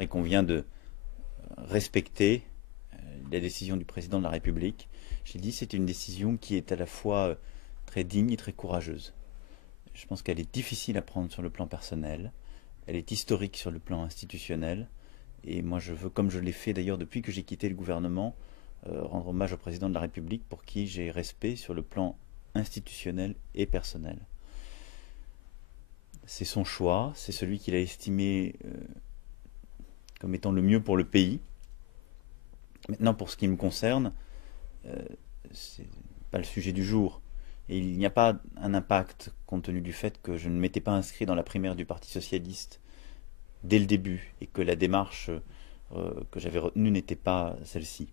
et qu'on vient de respecter la décision du président de la République. J'ai dit c'est une décision qui est à la fois très digne et très courageuse. Je pense qu'elle est difficile à prendre sur le plan personnel, elle est historique sur le plan institutionnel, et moi je veux, comme je l'ai fait d'ailleurs depuis que j'ai quitté le gouvernement, rendre hommage au président de la République pour qui j'ai respect sur le plan institutionnel et personnel. C'est son choix, c'est celui qu'il a estimé comme étant le mieux pour le pays. Maintenant, pour ce qui me concerne, c'est pas le sujet du jour. Et il n'y a pas un impact compte tenu du fait que je ne m'étais pas inscrit dans la primaire du Parti socialiste dès le début et que la démarche que j'avais retenue n'était pas celle-ci.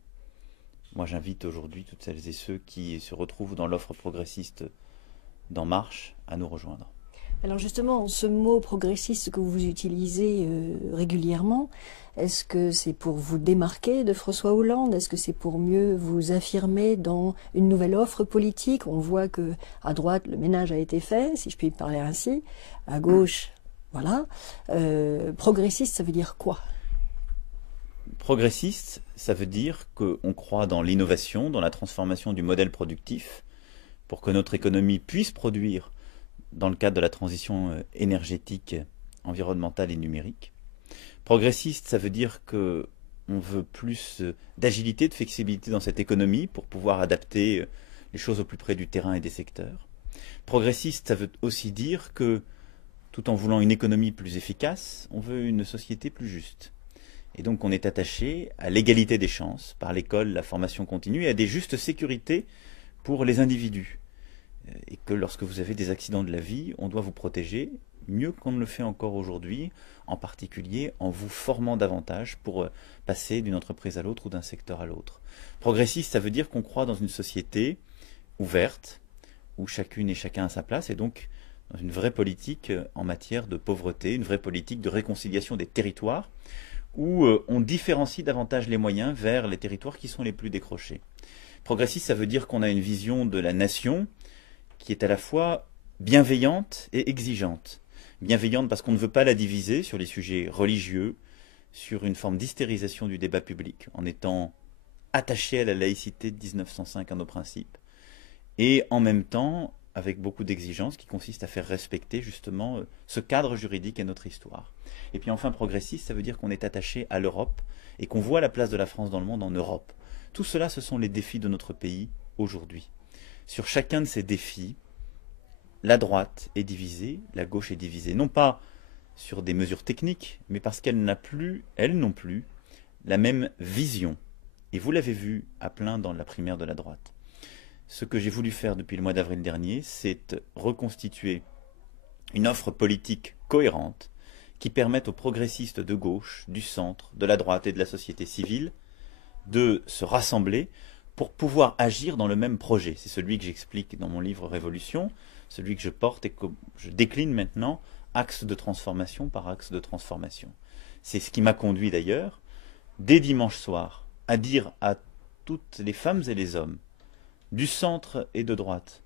Moi, j'invite aujourd'hui toutes celles et ceux qui se retrouvent dans l'offre progressiste d'En Marche à nous rejoindre. Alors justement, ce mot progressiste que vous utilisez régulièrement, est-ce que c'est pour vous démarquer de François Hollande? Est-ce que c'est pour mieux vous affirmer dans une nouvelle offre politique? On voit que à droite, le ménage a été fait, si je puis parler ainsi. À gauche, voilà. Progressiste, ça veut dire quoi? Progressiste, ça veut dire qu'on croit dans l'innovation, dans la transformation du modèle productif, pour que notre économie puisse produire dans le cadre de la transition énergétique, environnementale et numérique. Progressiste, ça veut dire que on veut plus d'agilité, de flexibilité dans cette économie pour pouvoir adapter les choses au plus près du terrain et des secteurs. Progressiste, ça veut aussi dire que tout en voulant une économie plus efficace, on veut une société plus juste. Et donc on est attaché à l'égalité des chances par l'école, la formation continue et à des justes sécurités pour les individus. Et que lorsque vous avez des accidents de la vie, on doit vous protéger mieux qu'on ne le fait encore aujourd'hui, en particulier en vous formant davantage pour passer d'une entreprise à l'autre ou d'un secteur à l'autre. Progressiste, ça veut dire qu'on croit dans une société ouverte, où chacune et chacun a sa place, et donc dans une vraie politique en matière de pauvreté, une vraie politique de réconciliation des territoires, où on différencie davantage les moyens vers les territoires qui sont les plus décrochés. Progressiste, ça veut dire qu'on a une vision de la nation qui est à la fois bienveillante et exigeante. Bienveillante parce qu'on ne veut pas la diviser sur les sujets religieux, sur une forme d'hystérisation du débat public, en étant attaché à la laïcité de 1905, à nos principes, et en même temps avec beaucoup d'exigences qui consistent à faire respecter justement ce cadre juridique et notre histoire. Et puis enfin progressiste, ça veut dire qu'on est attaché à l'Europe et qu'on voit la place de la France dans le monde en Europe. Tout cela, ce sont les défis de notre pays aujourd'hui. Sur chacun de ces défis, la droite est divisée, la gauche est divisée, non pas sur des mesures techniques, mais parce qu'elle n'a plus, elles non plus, la même vision. Et vous l'avez vu à plein dans la primaire de la droite. Ce que j'ai voulu faire depuis le mois d'avril dernier, c'est reconstituer une offre politique cohérente qui permette aux progressistes de gauche, du centre, de la droite et de la société civile de se rassembler pour pouvoir agir dans le même projet. C'est celui que j'explique dans mon livre Révolution, celui que je porte et que je décline maintenant axe de transformation par axe de transformation. C'est ce qui m'a conduit d'ailleurs, dès dimanche soir, à dire à toutes les femmes et les hommes du centre et de droite,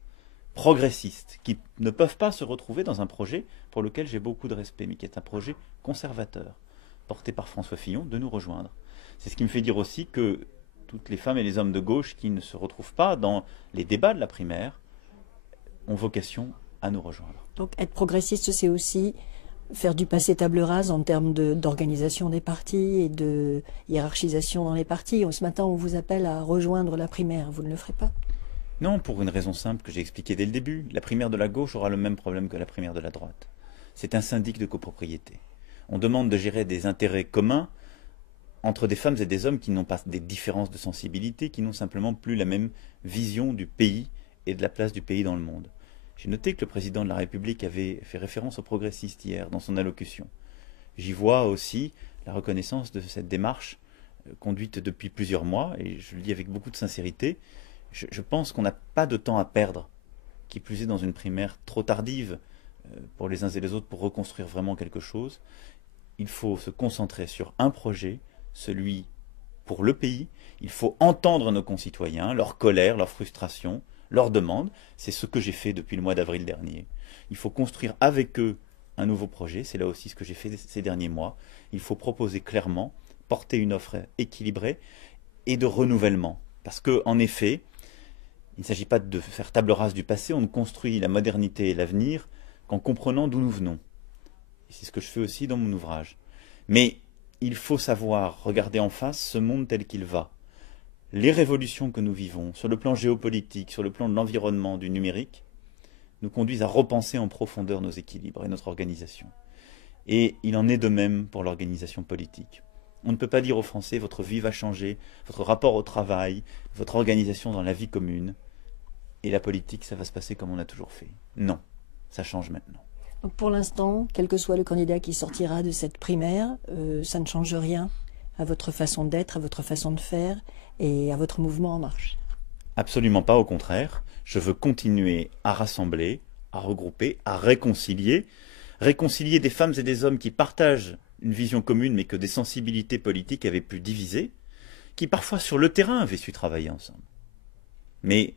progressistes, qui ne peuvent pas se retrouver dans un projet pour lequel j'ai beaucoup de respect, mais qui est un projet conservateur, porté par François Fillon, de nous rejoindre. C'est ce qui me fait dire aussi que toutes les femmes et les hommes de gauche qui ne se retrouvent pas dans les débats de la primaire ont vocation à nous rejoindre. Donc être progressiste, c'est aussi faire du passé table rase en termes d'organisation des partis et de hiérarchisation dans les partis. Ce matin, on vous appelle à rejoindre la primaire. Vous ne le ferez pas? Non, pour une raison simple que j'ai expliquée dès le début. La primaire de la gauche aura le même problème que la primaire de la droite. C'est un syndic de copropriété. On demande de gérer des intérêts communs entre des femmes et des hommes qui n'ont pas des différences de sensibilité, qui n'ont simplement plus la même vision du pays et de la place du pays dans le monde. J'ai noté que le président de la République avait fait référence aux progressistes hier dans son allocution. J'y vois aussi la reconnaissance de cette démarche conduite depuis plusieurs mois, et je le dis avec beaucoup de sincérité. Je pense qu'on n'a pas de temps à perdre, qui plus est dans une primaire trop tardive pour les uns et les autres pour reconstruire vraiment quelque chose. Il faut se concentrer sur un projet, celui pour le pays. Il faut entendre nos concitoyens, leur colère, leur frustration, leurs demandes. C'est ce que j'ai fait depuis le mois d'avril dernier. Il faut construire avec eux un nouveau projet. C'est là aussi ce que j'ai fait ces derniers mois. Il faut proposer clairement, porter une offre équilibrée et de renouvellement. Parce que, en effet, il ne s'agit pas de faire table rase du passé, on ne construit la modernité et l'avenir qu'en comprenant d'où nous venons. Et c'est ce que je fais aussi dans mon ouvrage. Mais il faut savoir regarder en face ce monde tel qu'il va. Les révolutions que nous vivons, sur le plan géopolitique, sur le plan de l'environnement, du numérique, nous conduisent à repenser en profondeur nos équilibres et notre organisation. Et il en est de même pour l'organisation politique. On ne peut pas dire aux Français, votre vie va changer, votre rapport au travail, votre organisation dans la vie commune, et la politique, ça va se passer comme on a toujours fait. Non, ça change maintenant. Donc pour l'instant, quel que soit le candidat qui sortira de cette primaire, ça ne change rien à votre façon d'être, à votre façon de faire et à votre mouvement En Marche. Absolument pas, au contraire. Je veux continuer à rassembler, à regrouper, à réconcilier. Réconcilier des femmes et des hommes qui partagent une vision commune mais que des sensibilités politiques avaient pu diviser, qui parfois sur le terrain avaient su travailler ensemble. Mais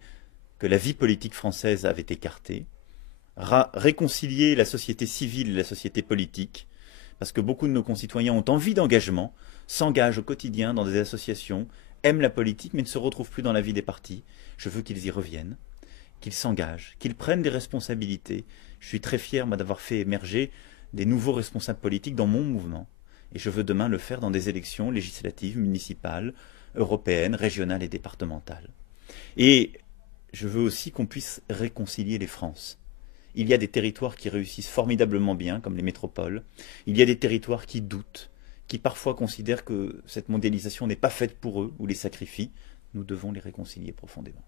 que la vie politique française avait écarté, réconcilier la société civile et la société politique, parce que beaucoup de nos concitoyens ont envie d'engagement, s'engagent au quotidien dans des associations, aiment la politique mais ne se retrouvent plus dans la vie des partis. Je veux qu'ils y reviennent, qu'ils s'engagent, qu'ils prennent des responsabilités. Je suis très fier, moi, d'avoir fait émerger des nouveaux responsables politiques dans mon mouvement. Et je veux demain le faire dans des élections législatives, municipales, européennes, régionales et départementales. Et je veux aussi qu'on puisse réconcilier les Frances. Il y a des territoires qui réussissent formidablement bien, comme les métropoles. Il y a des territoires qui doutent, qui parfois considèrent que cette mondialisation n'est pas faite pour eux ou les sacrifient. Nous devons les réconcilier profondément.